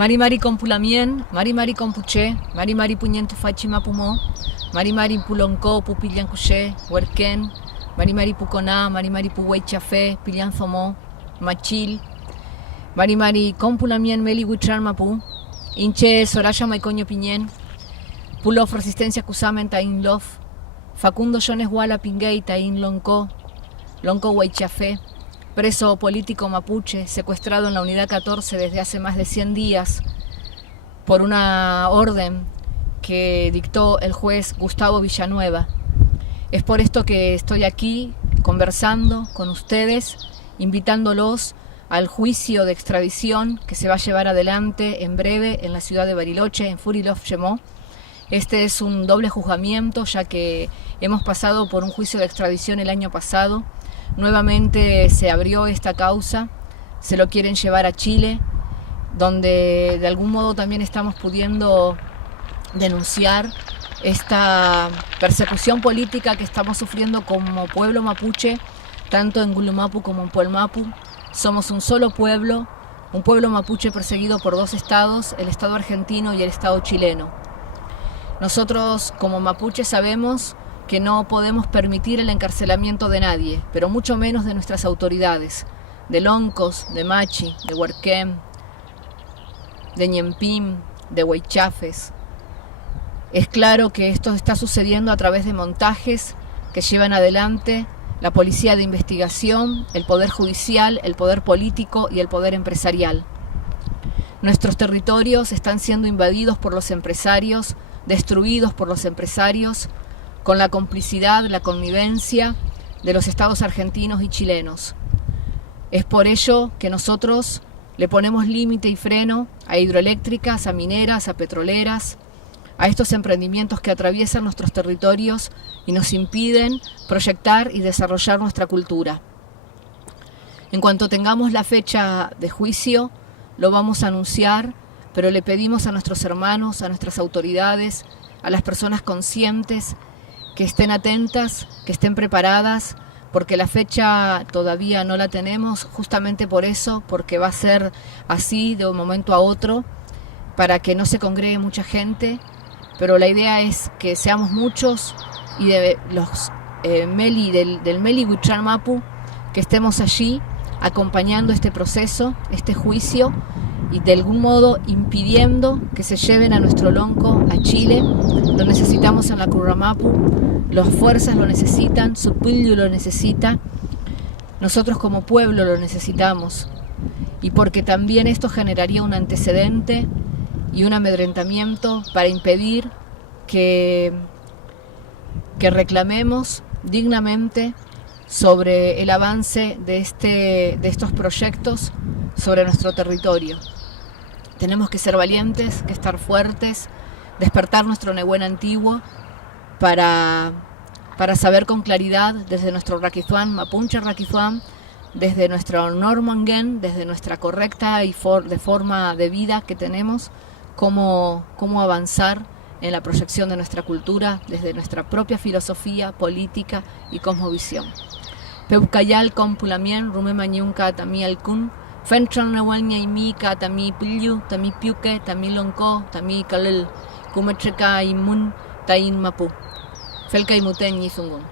Mari Mari Compulamien, Mari Mari Compuche, Mari Mari Puñento Fachima Pumo, Mari Mari Pulonco, Pupillan Cuché, Huerquén, Mari Mari Puconá, Mari Mari Puhuay Chafé, Pillan Zomó, Machil, Mari Mari Compulamien Meli Huichar Mapu, Inche Soraya Maicoño Piñén, Pulof Resistencia Cusamen Tain Lof, Facundo Jones Huala Pinguey Tain Lonco, Lonco Huaychafé, preso político mapuche, secuestrado en la Unidad 14 desde hace más de 100 días por una orden que dictó el juez Gustavo Villanueva. Es por esto que estoy aquí conversando con ustedes, invitándolos al juicio de extradición que se va a llevar adelante en breve en la ciudad de Bariloche, en Furilov Chemó. Este es un doble juzgamiento, ya que hemos pasado por un juicio de extradición el año pasado. Nuevamente se abrió esta causa, se lo quieren llevar a Chile, donde de algún modo también estamos pudiendo denunciar esta persecución política que estamos sufriendo como pueblo mapuche, tanto en Gulumapu como en Puelmapu. Somos un solo pueblo, un pueblo mapuche perseguido por dos estados, el estado argentino y el estado chileno. Nosotros como mapuches sabemos que no podemos permitir el encarcelamiento de nadie, pero mucho menos de nuestras autoridades, de Loncos, de Machi, de Huerquén, de Ñempim, de Huaychafes. Es claro que esto está sucediendo a través de montajes que llevan adelante la policía de investigación, el poder judicial, el poder político y el poder empresarial. Nuestros territorios están siendo invadidos por los empresarios, destruidos por los empresarios, con la complicidad, la connivencia de los estados argentinos y chilenos. Es por ello que nosotros le ponemos límite y freno a hidroeléctricas, a mineras, a petroleras, a estos emprendimientos que atraviesan nuestros territorios y nos impiden proyectar y desarrollar nuestra cultura. En cuanto tengamos la fecha de juicio, lo vamos a anunciar, pero le pedimos a nuestros hermanos, a nuestras autoridades, a las personas conscientes, que estén atentas, que estén preparadas, porque la fecha todavía no la tenemos, justamente por eso, porque va a ser así de un momento a otro, para que no se congregue mucha gente, pero la idea es que seamos muchos y de los Meli, del Meli Huichar Mapu, que estemos allí acompañando este proceso, este juicio, y de algún modo impidiendo que se lleven a nuestro lonco a Chile. Lo necesitamos en la Curramapu, las fuerzas lo necesitan, Supillu lo necesita, nosotros como pueblo lo necesitamos, y porque también esto generaría un antecedente y un amedrentamiento para impedir que reclamemos dignamente sobre el avance de estos proyectos sobre nuestro territorio. Tenemos que ser valientes, que estar fuertes, despertar nuestro Nehuen antiguo para saber con claridad desde nuestro Raquizuán, Mapunche Raquizuán, desde nuestro Normangen, desde nuestra correcta y forma de vida que tenemos, cómo avanzar en la proyección de nuestra cultura desde nuestra propia filosofía, política y cosmovisión. Peucayal Compulamien, Rumemañunca, Tami Alcun, Fentran Nahualña y Mika, Tami Pillu, Tami Piuque, Tami Lonco, Tami Kalil, Kumetreka y Mun, Tain Mapu. Felka y Muten y Zungun.